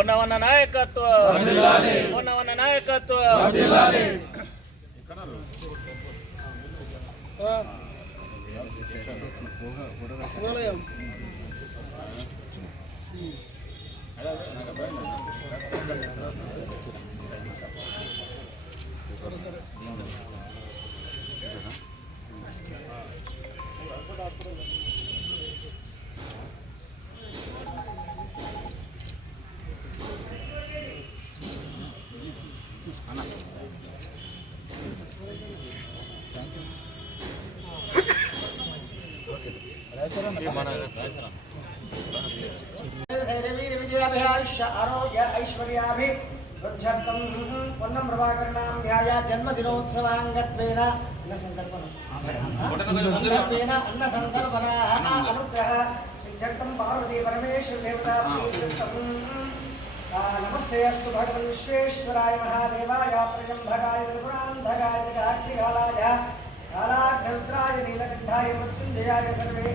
ఉన్నవన్న నాయకత్వం, ఉన్నవన్న నాయకత్వం. आरोग्य ऐश्वर्याभि वृद्ध्यर्थं पुण्यं प्रभाकरणां ध्याय जन्मदिनोत्सवाङ्गत्वेन अन्नसङ्कल्पनाः अनुग्रह सिद्ध्यर्थं पार्वती परमेश्वर देवता प्रीत्यर्थं नमस्ते अस्तु भगवन् विश्वेश्वराय महादेवाय प्रियंभगाय त्रिपुरान्धकाय त्रिकाग्निकालाय कालाग्निरुद्राय नीलकण्ठाय मृत्युञ्जयाय सर्वे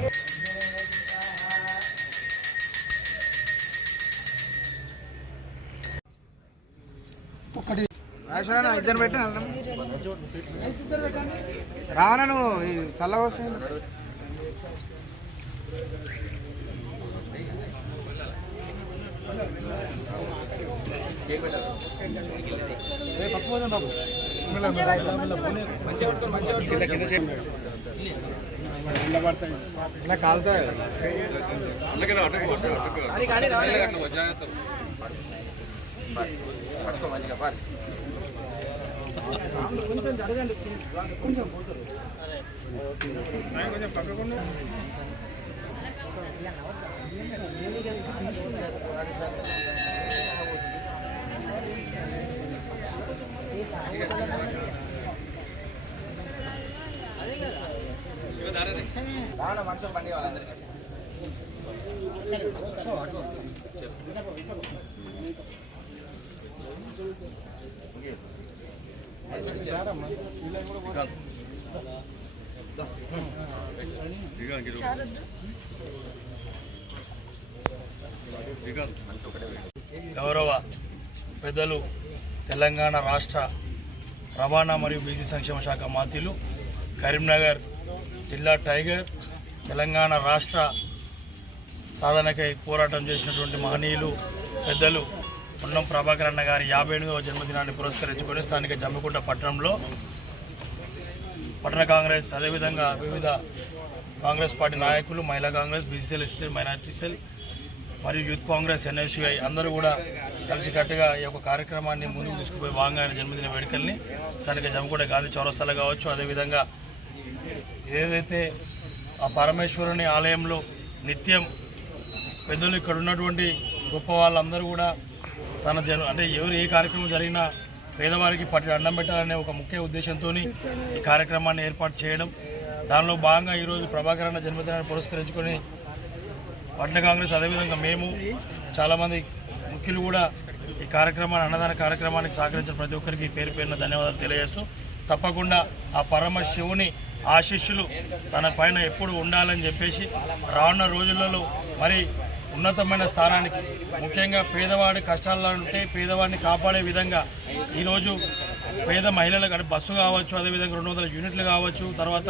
ఇద్దరు పెట్టి రావణ నువ్వు చల్లగా వస్తుంది బాబు ఇలా కాలుతాయి కొంచెం జరగండి కొంచెం పక్కకుండా మనుషులు పండి వాళ్ళందరికీ గౌరవ పెద్దలు తెలంగాణ రాష్ట్ర రవాణా మరియు బీసీ సంక్షేమ శాఖ మంత్రులు కరీంనగర్ జిల్లా టైగర్ తెలంగాణ రాష్ట్ర సాధనకై పోరాటం చేసినటువంటి మహనీయులు పెద్దలు పున్నం ప్రభాకర్ అన్న గారి 58వ జన్మదినాన్ని పురస్కరించుకొని స్థానిక జమ్మికుంట పట్టణంలో పట్టణ కాంగ్రెస్ అదేవిధంగా వివిధ కాంగ్రెస్ పార్టీ నాయకులు, మహిళా Congress, BCCL, SC minority cell మరియు యూత్ కాంగ్రెస్, ఎన్ఎస్యుఐ అందరూ కూడా కలిసికట్టుగా ఈ యొక్క కార్యక్రమాన్ని ముందుకు తీసుకుపోయి భాగంగా ఆయన జన్మదిన వేడుకల్ని స్థానిక జమ్మికుంట గాంధీ చౌరస్తాలో కావచ్చు, అదేవిధంగా ఏదైతే ఆ పరమేశ్వరుని ఆలయంలో నిత్యం పెద్దలు ఇక్కడ ఉన్నటువంటి గొప్ప వాళ్ళందరూ కూడా తన అంటే ఎవరు ఏ కార్యక్రమం జరిగినా పేదవారికి పట్టి అన్నం పెట్టాలనే ఒక ముఖ్య ఉద్దేశంతో ఈ కార్యక్రమాన్ని ఏర్పాటు చేయడం, దానిలో భాగంగా ఈరోజు ప్రభాకర్ అన్న జన్మదినాన్ని పురస్కరించుకొని పట్టణ కాంగ్రెస్ అదేవిధంగా మేము చాలామంది ముఖ్యులు కూడా ఈ కార్యక్రమాన్ని అన్నదాన కార్యక్రమానికి సహకరించిన ప్రతి ఒక్కరికి పేరు పేరున ధన్యవాదాలు తెలియజేస్తూ తప్పకుండా ఆ పరమశివుని ఆశీస్సులు తన పైన ఎప్పుడు ఉండాలని చెప్పేసి రానున్న రోజులలో మరి ఉన్నతమైన స్థానానికి ముఖ్యంగా పేదవాడి కష్టాల్లో ఉంటే పేదవాడిని కాపాడే విధంగా ఈరోజు పేద మహిళలకు అంటే బస్సు కావచ్చు, అదేవిధంగా 200 యూనిట్లు కావచ్చు, తర్వాత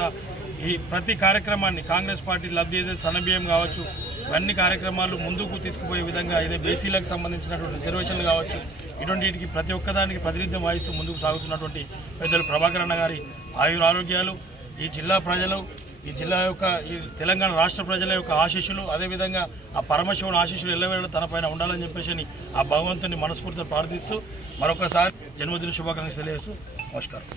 ఈ ప్రతి కార్యక్రమాన్ని కాంగ్రెస్ పార్టీ లబ్ధి అయితే సన్నబియ్యం కావచ్చు, ఇవన్నీ కార్యక్రమాలు ముందుకు తీసుకుపోయే విధంగా ఇదే బీసీలకు సంబంధించినటువంటి రిజర్వేషన్లు కావచ్చు, ఇటువంటి వీటికి ప్రతి ఒక్కదానికి ప్రాతినిధ్యం వహిస్తూ ముందుకు సాగుతున్నటువంటి పెద్దలు ప్రభాకర్ అన్న గారి ఆయురారోగ్యాలు, ఈ జిల్లా ప్రజలు, ఈ జిల్లా యొక్క ఈ తెలంగాణ రాష్ట్ర ప్రజల యొక్క ఆశీస్సులు, అదేవిధంగా ఆ పరమశివుని ఆశీస్సులు ఎల్లవేళ తన పైన ఉండాలని చెప్పేసి ఆ భగవంతుని మనస్ఫూర్తిగా ప్రార్థిస్తూ మరొకసారి జన్మదిన శుభాకాంక్షలు తెలియజేస్తూ నమస్కారం.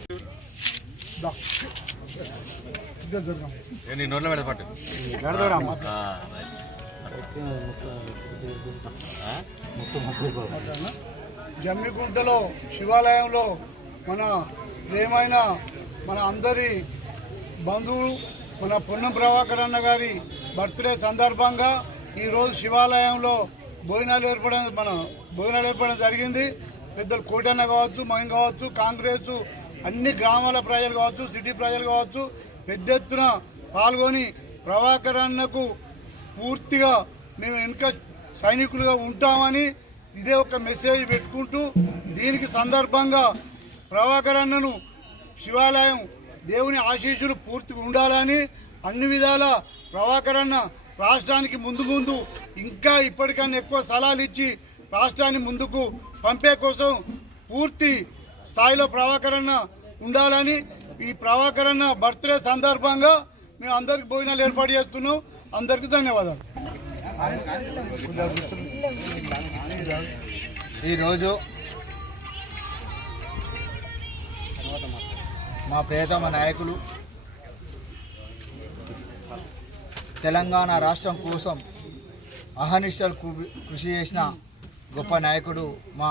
జమ్మికుంటలో శివాలయంలో మన ప్రేమైన మన అందరి బంధువులు మన పున్నం ప్రభాకర్ అన్న గారి బర్త్డే సందర్భంగా ఈరోజు శివాలయంలో భోజనాలు ఏర్పడడం జరిగింది. పెద్దలు కోటన్న కావచ్చు, మేము కావచ్చు, కాంగ్రెస్ అన్ని గ్రామాల ప్రజలు కావచ్చు, సిటీ ప్రజలు కావచ్చు పెద్ద ఎత్తున పాల్గొని ప్రభాకర్ అన్నకు పూర్తిగా మేము వెనుక సైనికులుగా ఉంటామని ఇదే ఒక మెసేజ్ పెట్టుకుంటూ దీనికి సందర్భంగా ప్రభాకర్ అన్నను శివాలయం దేవుని ఆశీస్సులు పూర్తిగా ఉండాలని అన్ని విధాల ప్రభాకర్ అన్న రాష్ట్రానికి ముందు ఇంకా ఇప్పటికన్నా ఎక్కువ సలహాలు ఇచ్చి రాష్ట్రాన్ని ముందుకు పంపే కోసం పూర్తి స్థాయిలో ప్రభాకర్ అన్న ఉండాలని ఈ ప్రభాకర్ అన్న బర్త్డే సందర్భంగా మేము అందరికి భోజనాలు ఏర్పాటు చేస్తున్నాం. అందరికీ ధన్యవాదాలు. ఈరోజు మా ప్రియతమ నాయకులు తెలంగాణ రాష్ట్రం కోసం అహర్నిశలు కృషి చేసిన గొప్ప నాయకుడు మా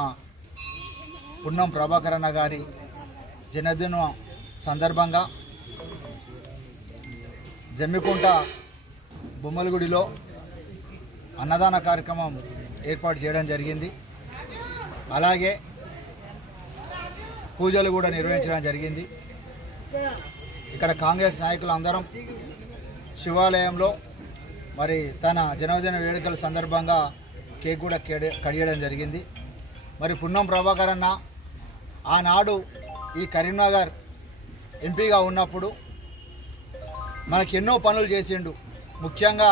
పున్నం ప్రభాకర్ అన్న గారి జన్మదినం సందర్భంగా జమ్మికుంట బొమ్మలగుడిలో అన్నదాన కార్యక్రమం ఏర్పాటు చేయడం జరిగింది. అలాగే పూజలు కూడా నిర్వహించడం జరిగింది. ఇక్కడ కాంగ్రెస్ నాయకులు అందరం శివాలయంలో మరి తన జన్మదిన వేడుకల సందర్భంగా కేక్ కూడా కడియడం జరిగింది. మరి పున్నం ప్రభాకర్ అన్న ఆనాడు ఈ కరీంనగర్ ఎంపీగా ఉన్నప్పుడు మనకి ఎన్నో పనులు చేసిండు. ముఖ్యంగా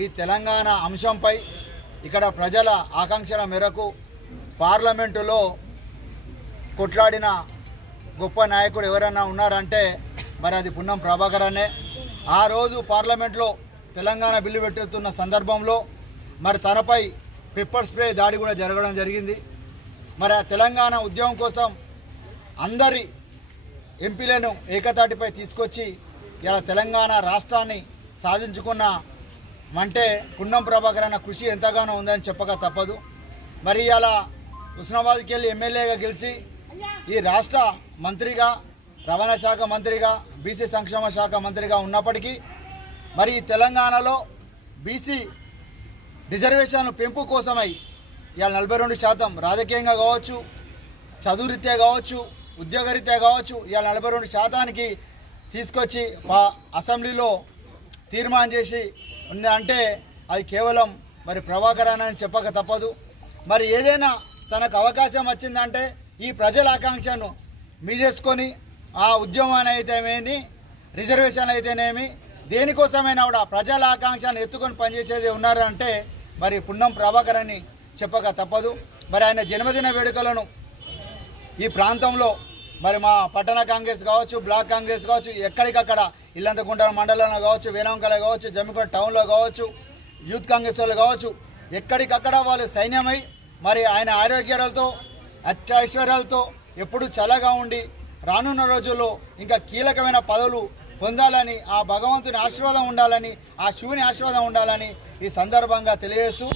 ఈ తెలంగాణ అంశంపై ఇక్కడ ప్రజల ఆకాంక్షల మేరకు పార్లమెంటులో కొట్లాడిన గొప్ప నాయకుడు ఎవరైనా ఉన్నారంటే మరి అది పున్నం ప్రభాకర్ అనే. ఆ రోజు పార్లమెంట్లో తెలంగాణ బిల్లు పెట్టుతున్న సందర్భంలో మరి తనపై పెప్పర్ స్ప్రే దాడి కూడా జరగడం జరిగింది. మరి ఆ తెలంగాణ ఉద్యమం కోసం అందరి ఎంపీలను ఏకతాటిపై తీసుకొచ్చి ఇలా తెలంగాణ రాష్ట్రాన్ని సాధించుకున్న అంటే పున్నం ప్రభాకర్ అన్న కృషి ఎంతగానో ఉందని చెప్పక తప్పదు. మరి ఇలా హుస్నాబాద్కి వెళ్ళి ఎమ్మెల్యేగా గెలిచి ఈ రాష్ట్ర మంత్రిగా, రవాణా శాఖ మంత్రిగా, బీసీ సంక్షేమ శాఖ మంత్రిగా ఉన్నప్పటికీ మరి తెలంగాణలో బీసీ రిజర్వేషన్లు పెంపు కోసమై ఇవాళ 42% రాజకీయంగా కావచ్చు, చదువురీత్యా కావచ్చు, ఉద్యోగరీత్యా కావచ్చు ఇవాళ 42% తీసుకొచ్చి అసెంబ్లీలో తీర్మానం చేసి ఉంది అంటే అది కేవలం మరి ప్రభాకర్ అని చెప్పక తప్పదు. మరి ఏదైనా తనకు అవకాశం వచ్చిందంటే ఈ ప్రజల ఆకాంక్షను మీదేసుకొని ఆ ఉద్యమాన్ని అయితేనేమి, రిజర్వేషన్ అయితేనేమి, దేనికోసమైనా కూడా ప్రజల ఆకాంక్షను ఎత్తుకొని పనిచేసేది ఉన్నారంటే మరి పున్నం ప్రభాకర్ అని చెప్పక తప్పదు. మరి ఆయన జన్మదిన వేడుకలను ఈ ప్రాంతంలో మరి మా పట్టణ కాంగ్రెస్ కావచ్చు, బ్లాక్ కాంగ్రెస్ కావచ్చు, ఎక్కడికక్కడ ఇల్లంతకుంట మండలంలో కావచ్చు, వేలంకల కావచ్చు, జమ్మికుంట టౌన్లో కావచ్చు, యూత్ కాంగ్రెస్ వాళ్ళు కావచ్చు, ఎక్కడికక్కడ వాళ్ళు సైన్యమై మరి ఆయన ఆరోగ్యాలతో అత్యైశ్వర్యాలతో ఎప్పుడు చల్లగా ఉండి రానున్న రోజుల్లో ఇంకా కీలకమైన పదవులు పొందాలని, ఆ భగవంతుని ఆశీర్వాదం ఉండాలని, ఆ శివుని ఆశీర్వాదం ఉండాలని ఈ సందర్భంగా తెలియజేస్తూ